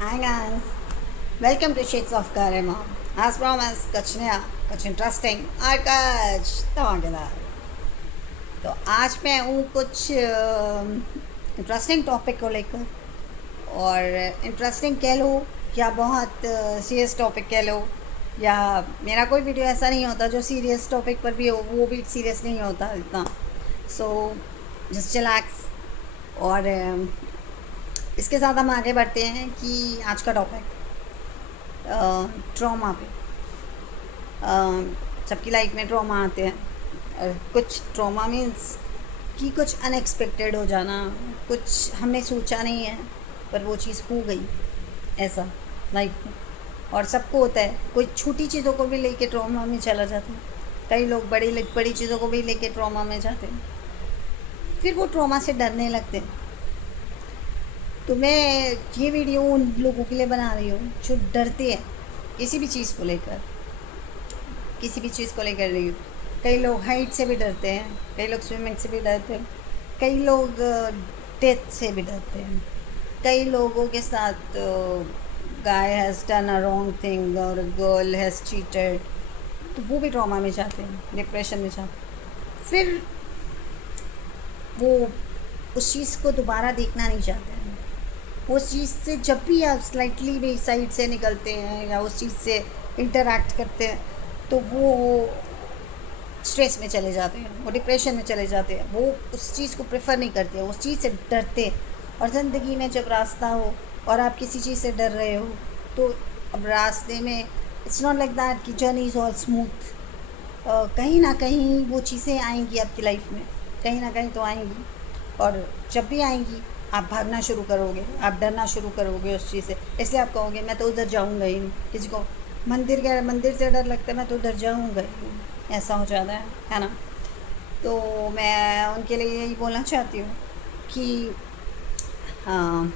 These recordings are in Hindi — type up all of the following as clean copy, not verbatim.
Hi guys, welcome to Shades of Karima. As promised, कुछ नया, कुछ इंटरेस्टिंग और कुछ धमाकेदार। तो आज मैं हूँ कुछ इंटरेस्टिंग टॉपिक को लेकर, और इंटरेस्टिंग कह लो या बहुत सीरियस टॉपिक कह लो, या मेरा कोई वीडियो ऐसा नहीं होता जो सीरियस टॉपिक पर भी हो, वो भी सीरियस नहीं होता इतना। So just relax. और इसके साथ हम आगे बढ़ते हैं कि आज का टॉपिक ट्रॉमा पे। सबकी लाइफ में ट्रॉमा आते हैं। कुछ ट्रॉमा मीन्स कि कुछ अनएक्सपेक्टेड हो जाना, कुछ हमने सोचा नहीं है पर वो चीज़ हो गई, ऐसा लाइफ में। और सबको होता है, कोई छोटी चीज़ों को भी लेके ट्रॉमा में चला जाता है, कई लोग बड़ी बड़ी चीज़ों को भी लेके ट्रॉमा में जाते हैं, फिर वो ट्रॉमा से डरने लगते हैं। तो मैं ये वीडियो उन लोगों के लिए बना रही हूँ जो डरते हैं किसी भी चीज़ को लेकर, किसी भी चीज़ को लेकर रही हूँ। कई लोग हाइट से भी डरते हैं, कई लोग स्विमिंग से भी डरते हैं, कई लोग डेथ से भी डरते हैं, कई लोगों के साथ गाय has done a wrong thing और गर्ल हैज़ चीटेड, तो वो भी ट्रॉमा में जाते हैं, डिप्रेशन में जाते हैं। फिर वो उस चीज़ को दोबारा देखना नहीं चाहते हैं। उस चीज़ से जब भी आप स्लाइटली भी साइड से निकलते हैं या उस चीज़ से इंटरेक्ट करते हैं, तो वो स्ट्रेस में चले जाते हैं, वो डिप्रेशन में चले जाते हैं, वो उस चीज़ को प्रेफर नहीं करते हैं, उस चीज़ से डरते हैं। और ज़िंदगी में जब रास्ता हो और आप किसी चीज़ से डर रहे हो, तो अब रास्ते में इट्स नॉट लाइक दैट कि जर्नी इज़ ऑल स्मूथ। कहीं ना कहीं वो चीज़ें आएंगी आपकी लाइफ में, कहीं ना कहीं तो आएंगी। और जब भी आएंगी आप भागना शुरू करोगे, आप डरना शुरू करोगे उस चीज़ से। इसलिए आप कहोगे मैं तो उधर जाऊंगा ही नहीं। किसी को मंदिर से डर लगता है, मैं तो उधर जाऊंगा ही नहीं, ऐसा हो जाता है ना। तो मैं उनके लिए यही बोलना चाहती हूँ कि हाँ,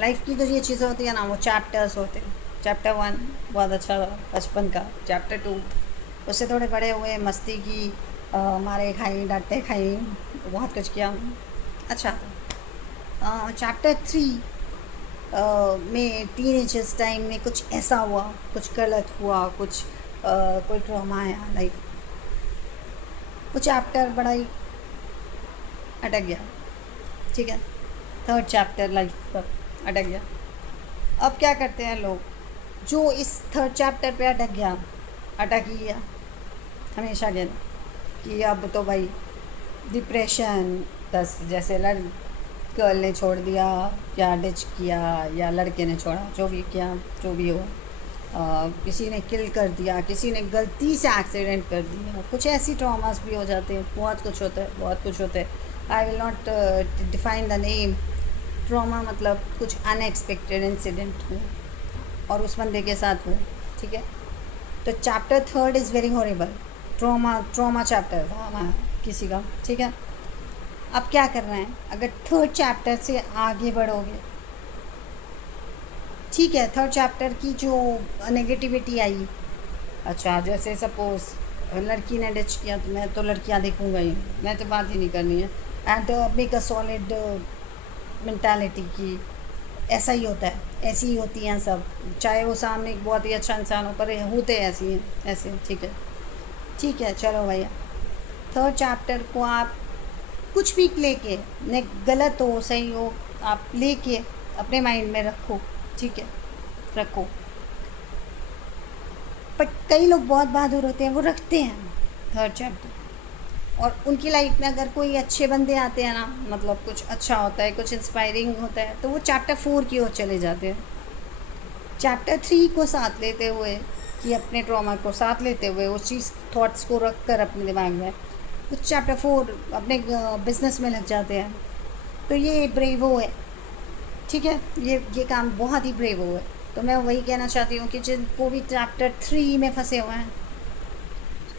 लाइफ की तो ये चीज़ें होती है ना, वो चैप्टर्स होते हैं। चैप्टर 1 बहुत अच्छा था बचपन का, चैप्टर 2 उससे थोड़े बड़े हुए, मस्ती की, मारे खाई, डांटे खाई, बहुत कुछ किया, अच्छा था। चैप्टर 3 में टीनेजर्स टाइम में कुछ ऐसा हुआ, कुछ गलत हुआ, कुछ कोई ट्रॉमा आया लाइफ, वो चैप्टर बड़ा ही अटक गया। ठीक है, थर्ड चैप्टर लाइफ पर अटक गया। अब क्या करते हैं लोग, जो इस थर्ड चैप्टर पे अटक ही गया हमेशा के लिए, कि अब तो भाई डिप्रेशन, बस जैसे गर्ल ने छोड़ दिया या डिच किया या लड़के ने छोड़ा, जो भी किया, जो भी हो, किसी ने किल कर दिया, किसी ने गलती से एक्सीडेंट कर दिया, कुछ ऐसी ट्रॉमास भी हो जाते हैं, बहुत कुछ होता है, बहुत कुछ होता है। I will not define the name. Trauma मतलब कुछ अनएक्सपेक्टेड इंसिडेंट हुए और उस बंदे के साथ हुए, ठीक है। तो chapter 3 is very horrible. Trauma chapter था हमारा किसी का, ठीक है। अब क्या करना है, अगर थर्ड चैप्टर से आगे बढ़ोगे, ठीक है, थर्ड चैप्टर की जो नेगेटिविटी आई, अच्छा जैसे सपोज लड़की ने डिच किया तो मैं तो लड़कियां देखूंगा ही, मैं तो बात ही नहीं करनी है। And make a solid mentality की, ऐसा ही होता है, ऐसी ही होती हैं सब, चाहे वो सामने एक बहुत ही अच्छा इंसान हो, पर होते ऐसी हैं, ऐसे, ठीक है। ठीक है, चलो भैया, थर्ड चैप्टर को आप कुछ भी लेके, ने गलत हो सही हो, आप लेके अपने माइंड में रखो, ठीक है, रखो। बट कई लोग बहुत बहादुर होते हैं, वो रखते हैं थर्ड चैप्टर, और उनकी लाइफ में अगर कोई अच्छे बंदे आते हैं ना, मतलब कुछ अच्छा होता है, कुछ इंस्पायरिंग होता है, तो वो चैप्टर 4 की ओर चले जाते हैं। चैप्टर 3 को साथ लेते हुए, कि अपने ट्रॉमा को साथ लेते हुए, उस चीज़ थॉट्स को रख कर अपने दिमाग में, कुछ चैप्टर 4 अपने बिजनेस में लग जाते हैं। तो ये ब्रेवो है, ठीक है, ये काम बहुत ही ब्रेवो है। तो मैं वही कहना चाहती हूँ कि जिनको भी चैप्टर 3 में फंसे हुए हैं,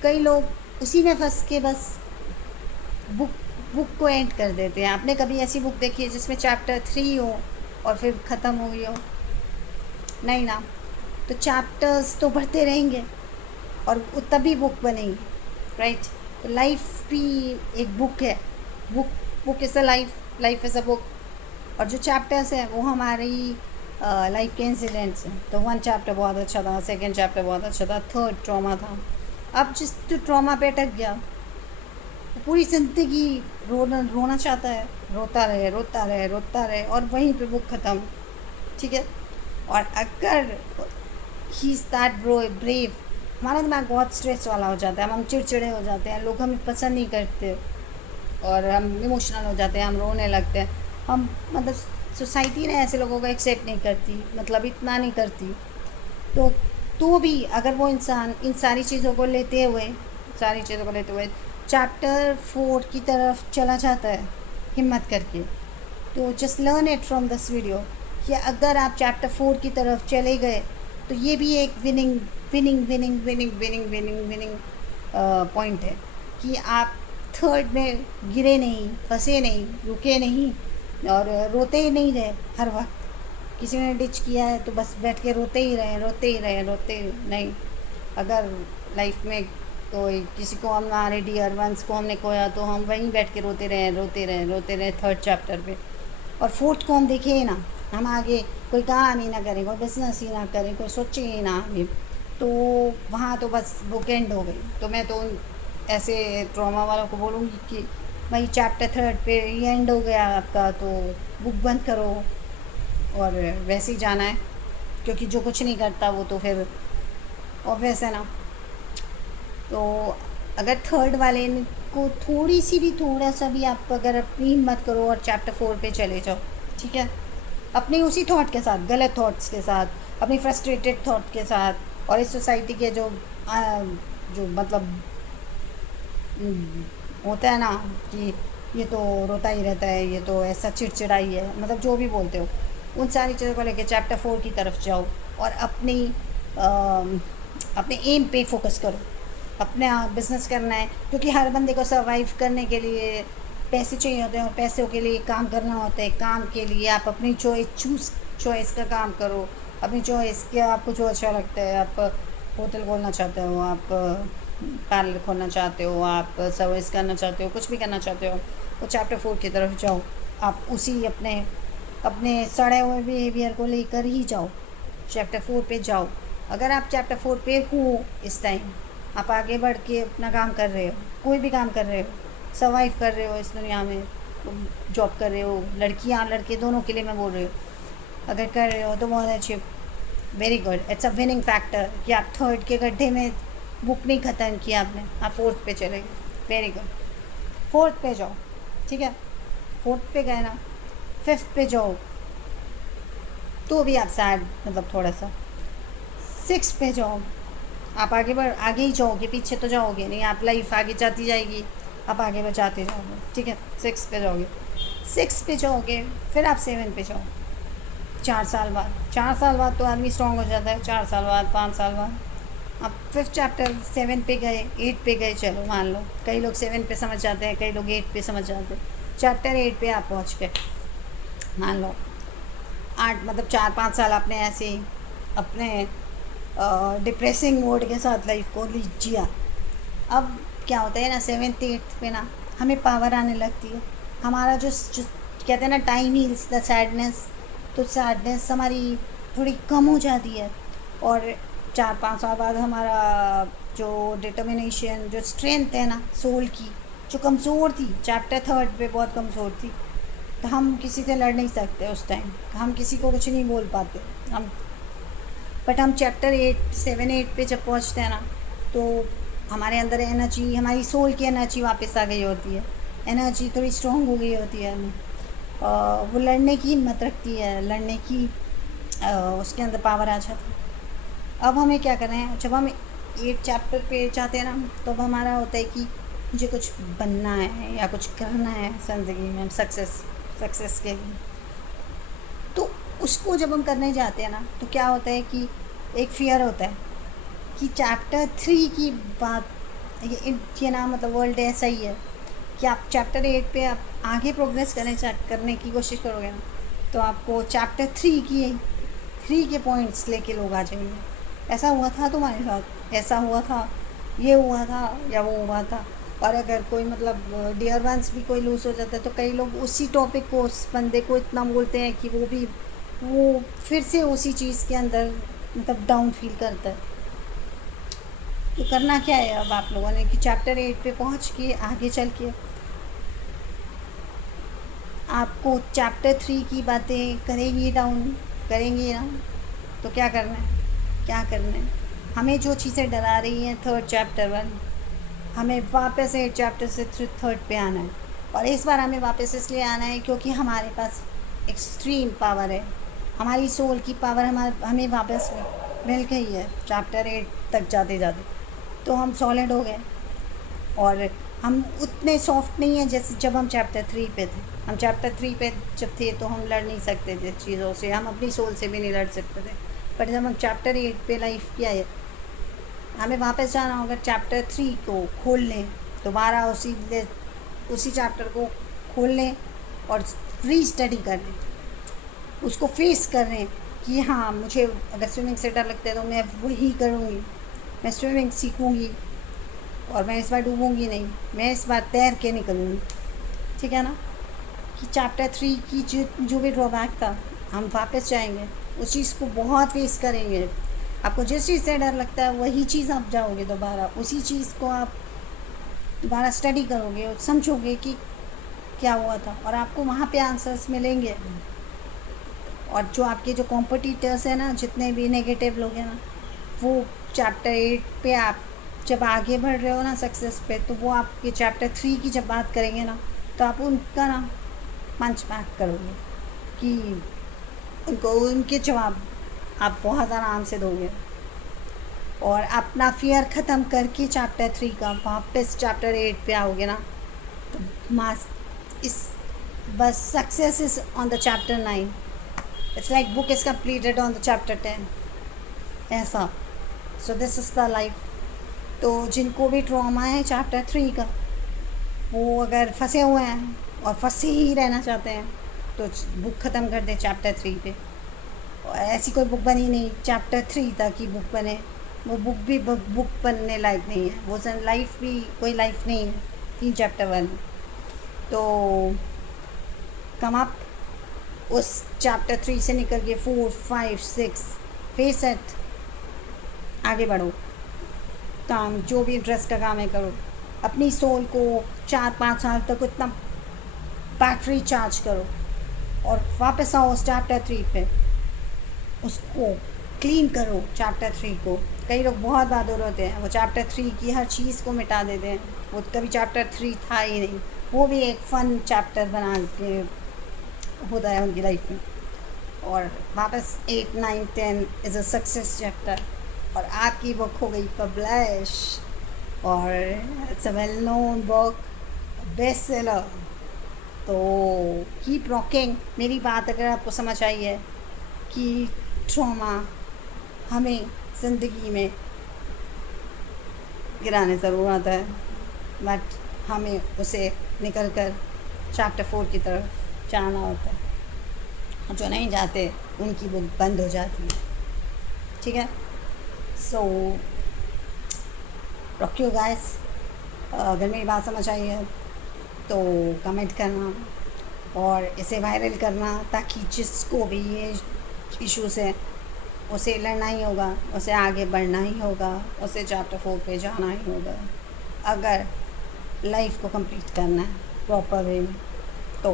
कई लोग उसी में फंस के बस बुक बुक को एंड कर देते हैं। आपने कभी ऐसी बुक देखी है जिसमें चैप्टर 3 हो और फिर ख़त्म हो गई हो? नहीं ना। तो चैप्टर्स तो बढ़ते रहेंगे और तभी बुक बनेगी, राइट। तो लाइफ भी एक बुक है, book book is a life, life is a book. और जो चैप्टर्स हैं वो हमारी लाइफ के इंसिडेंट्स हैं। तो 1 चैप्टर बहुत अच्छा था, 2nd चैप्टर बहुत अच्छा था, 3rd ट्रॉमा था। अब जिस जो ट्रॉमा पे अटक गया वो पूरी ज़िंदगी रोना रोना चाहता है, रोता रहे रोता रहे रोता रहे और वहीं पे बुक ख़त्म। ठीक है। और अगर ही इज़ दैट ब्रेव, हमारा दिमाग बहुत स्ट्रेस वाला हो जाता है, हम चिड़चिड़े हो जाते हैं, लोग हमें पसंद नहीं करते और हम इमोशनल हो जाते हैं, हम रोने लगते हैं। हम मतलब सोसाइटी ने ऐसे लोगों को एक्सेप्ट नहीं करती, मतलब इतना नहीं करती। तो भी अगर वो इंसान इन सारी चीज़ों को लेते हुए चैप्टर 4 की तरफ चला जाता है हिम्मत करके, तो just learn it from this video कि अगर आप चैप्टर 4 की तरफ चले गए तो ये भी एक winning winning winning winning winning winning winning point है कि आप 3rd में गिरे नहीं, फंसे नहीं, रुके नहीं और रोते ही नहीं रहे हर वक्त। किसी ने डिच किया है तो बस बैठ के रोते ही रहे रोते ही रहे रोते नहीं। अगर लाइफ में कोई किसी को हमारे डियर वंस को हमने खोया तो हम वहीं बैठ के रोते रहे रोते रहे रोते रहे 3rd चैप्टर पे। और 4th को हम देखे ही ना, हम आगे कोई काम ही ना करें, कोई बिजनेस ही ना करें, कोई सोचे ही ना आगे, तो वहाँ तो बस बुक एंड हो गई। तो मैं तो ऐसे ट्रॉमा वालों को बोलूँगी कि भाई चैप्टर 3rd पे ही एंड हो गया आपका, तो बुक बंद करो और वैसे ही जाना है, क्योंकि जो कुछ नहीं करता वो तो फिर ऑब्वियस है ना। तो अगर 3rd वाले को थोड़ा सा भी आप अगर अपनी हिम्मत करो और चैप्टर 4 पे चले जाओ, ठीक है, अपने उसी थॉट के साथ, गलत थॉट्स के साथ, अपनी फ्रस्ट्रेटेड थॉट के साथ और इस सोसाइटी के जो मतलब होता है ना कि ये तो रोता ही रहता है, ये तो ऐसा चिड़चिड़ाई है, मतलब जो भी बोलते हो, उन सारी चीज़ों को लेके चैप्टर 4 की तरफ जाओ और अपने एम पे फोकस करो। अपने बिज़नेस करना है, क्योंकि हर बंदे को सर्वाइव करने के लिए पैसे चाहिए होते हैं और पैसों के लिए काम करना होता है। काम के लिए आप अपनी चॉइस का काम करो, अपनी चॉइस के आपको जो अच्छा लगता है। आप होटल खोलना चाहते हो, आप पार्लर खोलना चाहते हो, आप सर्विस करना चाहते हो, कुछ भी करना चाहते हो, तो चैप्टर 4 की तरफ जाओ। आप उसी अपने सड़े हुए बिहेवियर को लेकर ही जाओ, चैप्टर 4 पे जाओ। अगर आप चैप्टर 4 पे हो इस टाइम, आप आगे बढ़ के अपना काम कर रहे हो, कोई भी काम कर रहे हो, सर्वाइव कर रहे हो इस दुनिया में, जॉब कर रहे हो, लड़कियां लड़के दोनों के लिए मैं बोल रही हूँ, अगर कर रहे हो तो बहुत अच्छे, very good, it's a winning factor कि आप 3rd के गड्ढे में बुक नहीं ख़त्म किया आपने, आप 4th पे चले गए, वेरी गुड। 4th पे जाओ, ठीक है, 4th पे गए ना, 5th पे जाओ तो भी आप सैड, मतलब थोड़ा सा। 6th पे जाओ, आप आगे ही जाओगे, पीछे तो जाओगे नहीं, आप लाइफ आगे जाती जाएगी, आप आगे बचाते जाओगे, ठीक है। 6 पे जाओगे, फिर आप 7 पे जाओ। 4 साल बाद तो आदमी स्ट्रॉन्ग हो जाता है, 4 साल बाद, 5 साल बाद आप 5th चैप्टर 7 पे गए, 8 पे गए, चलो मान लो कई लोग 7 पे समझ जाते हैं, कई लोग 8 पे समझ जाते हैं, चैप्टर 8 पे आप पहुँच गए, मान लो 8, मतलब 4-5 साल आपने ऐसे ही अपने डिप्रेसिंग मोड के साथ लाइफ को जिया। अब क्या होता है ना, 7th 8th पे ना हमें पावर आने लगती है, हमारा जो कहते हैं ना टाइम हील्स द सैडनेस, तो सैडनेस हमारी थोड़ी कम हो जाती है और 4-5 साल बाद हमारा जो डिटर्मिनेशन, जो स्ट्रेंथ है ना सोल की, जो कमज़ोर थी चैप्टर 3rd पे बहुत कमज़ोर थी, तो हम किसी से लड़ नहीं सकते उस टाइम, हम किसी को कुछ नहीं बोल पाते हम। बट हम चैप्टर 7 8 पे जब पहुंचते हैं ना, तो हमारे अंदर एनर्जी, हमारी सोल की एनर्जी वापस आ गई होती है, एनर्जी थोड़ी स्ट्रॉन्ग हो गई होती है, वो लड़ने की हिम्मत रखती है, लड़ने की उसके अंदर पावर आ जाती है। अब हमें क्या करना है, जब हम 8 चैप्टर पे जाते हैं ना, तो अब हमारा होता है कि मुझे कुछ बनना है या कुछ करना है ज़िंदगी में, सक्सेस के लिए। तो उसको जब हम करने जाते हैं ना, तो क्या होता है कि एक फियर होता है कि चैप्टर 3 की बात, ये ना मतलब वर्ल्ड ऐसा ही है कि आप चैप्टर 8 पे आप आगे प्रोग्रेस करने की कोशिश करोगे ना, तो आपको चैप्टर 3 के पॉइंट्स लेके लोग आ जाएंगे। ऐसा हुआ था तुम्हारे साथ, ऐसा हुआ था, ये हुआ था या वो हुआ था। और अगर कोई मतलब डियर वंस भी कोई लूज़ हो जाता है, तो कई लोग उसी टॉपिक को, उस बंदे को इतना बोलते हैं कि वो भी वो फिर से उसी चीज़ के अंदर मतलब डाउन फील करता है। तो करना क्या है अब आप लोगों ने कि चैप्टर 8 पे पहुंच के आगे चल के आपको चैप्टर 3 की बातें करेंगी डाउन, करेंगी ना, तो क्या करना है, क्या करना है, हमें जो चीज़ें डरा रही हैं थर्ड चैप्टर वाली, हमें वापस 8 चैप्टर से थर्ड पे आना है। और इस बार हमें वापस इसलिए आना है क्योंकि हमारे पास एक्सट्रीम पावर है, हमारी सोल की पावर हमें वापस मिल गई है चैप्टर 8 तक जाते जाते। तो हम सॉलिड हो गए और हम उतने सॉफ्ट नहीं हैं जैसे जब हम चैप्टर 3 पे थे। हम चैप्टर 3 पे जब थे तो हम लड़ नहीं सकते थे चीज़ों से, हम अपनी सोल से भी नहीं लड़ सकते थे। पर जब हम चैप्टर 8 पे लाइफ किया है, हमें वापस जाना होगा चैप्टर 3 को खोल लें, दोबारा उसी चैप्टर को खोल लें और री स्टडी कर लें, उसको फेस कर लें कि हाँ मुझे अगर स्विमिंग से डर लगता है तो मैं वही करूँगी, मैं स्विमिंग सीखूँगी और मैं इस बार डूबूँगी नहीं, मैं इस बार तैर के निकलूँगी। ठीक है ना, कि चैप्टर 3 की जो भी ड्रॉबैक था हम वापस जाएंगे, उस चीज़ को बहुत फेस करेंगे। आपको जिस चीज़ से डर लगता है वही चीज़ आप जाओगे दोबारा, उसी चीज़ को आप दोबारा स्टडी करोगे और समझोगे कि क्या हुआ था और आपको वहाँ पे आंसर्स मिलेंगे। और जो आपके जो कॉम्पिटिटर्स हैं ना, जितने भी नेगेटिव लोग हैं ना, वो चैप्टर 8 पे आप जब आगे बढ़ रहे हो ना सक्सेस पे, तो वो आपके चैप्टर 3 की जब बात करेंगे ना, तो आप उनका ना पंच बैक करोगे कि उनको उनके जवाब आप बहुत आराम से दोगे और अपना फियर ख़त्म करके चैप्टर 3 का वापस चैप्टर 8 पे आओगे ना, तो मास इस बस success is on the chapter 9। It's like book is completed on the chapter 10, ऐसा। So this is the life. तो जिनको भी ट्रॉमा है चैप्टर 3 का, वो अगर फंसे हुए हैं और फंसे ही रहना चाहते हैं तो बुक ख़त्म कर दे चैप्टर 3 पे। और ऐसी कोई बुक बनी नहीं चैप्टर 3 तक की बुक बने, वो बुक भी बुक बनने लायक नहीं है, वो लाइफ भी कोई लाइफ नहीं है 3 चैप्टर वाली। तो कम अप उस चैप्टर 3 से निकल के 4, 5, 6 फेस इट, आगे बढ़ो, काम जो भी इंटरेस्ट का काम है करो, अपनी सोल को 4-5 साल तक उतना बैटरी चार्ज करो और वापस आओ उस चैप्टर 3 पे, उसको क्लीन करो चैप्टर 3 को। कई लोग बहुत बहादुर होते हैं, वो चैप्टर 3 की हर चीज़ को मिटा देते हैं, वो कभी चैप्टर 3 था ही नहीं, वो भी एक फ़न चैप्टर बना के होता है उनकी लाइफ में। और वापस 8, 9, 10 इज़ अ सक्सेस चैप्टर और आपकी बुक हो गई पब्लिश और it's a well known book, best seller. तो कीप रॉकिंग। मेरी बात अगर आपको समझ आई है कि ट्रॉमा हमें ज़िंदगी में गिराने ज़रूर आता है, बट हमें उसे निकल कर चैप्टर 4 की तरफ जाना होता है। जो नहीं जाते उनकी बुक बंद हो जाती है। ठीक है, सो रॉक यू गाइस। अगर मेरी बात समझ आई है तो कमेंट करना और इसे वायरल करना, ताकि जिसको भी ये इश्यूज़ है उसे लड़ना ही होगा, उसे आगे बढ़ना ही होगा, उसे चैप्टर 4 पे जाना ही होगा अगर लाइफ को कंप्लीट करना है प्रॉपर वे में। तो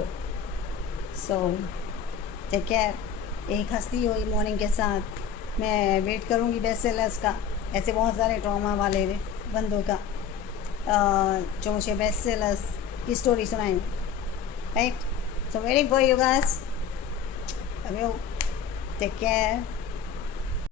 सो टेक केयर। एक हंसती हुई मॉर्निंग के साथ मैं वेट करूँगी बेस्ट सेलर्स का, ऐसे बहुत सारे ट्रॉमा वाले बंदों का जो मुझे बेस्ट सेलर्स की स्टोरी सुनाएंगे, right. So waiting for you guys. Love you, take care.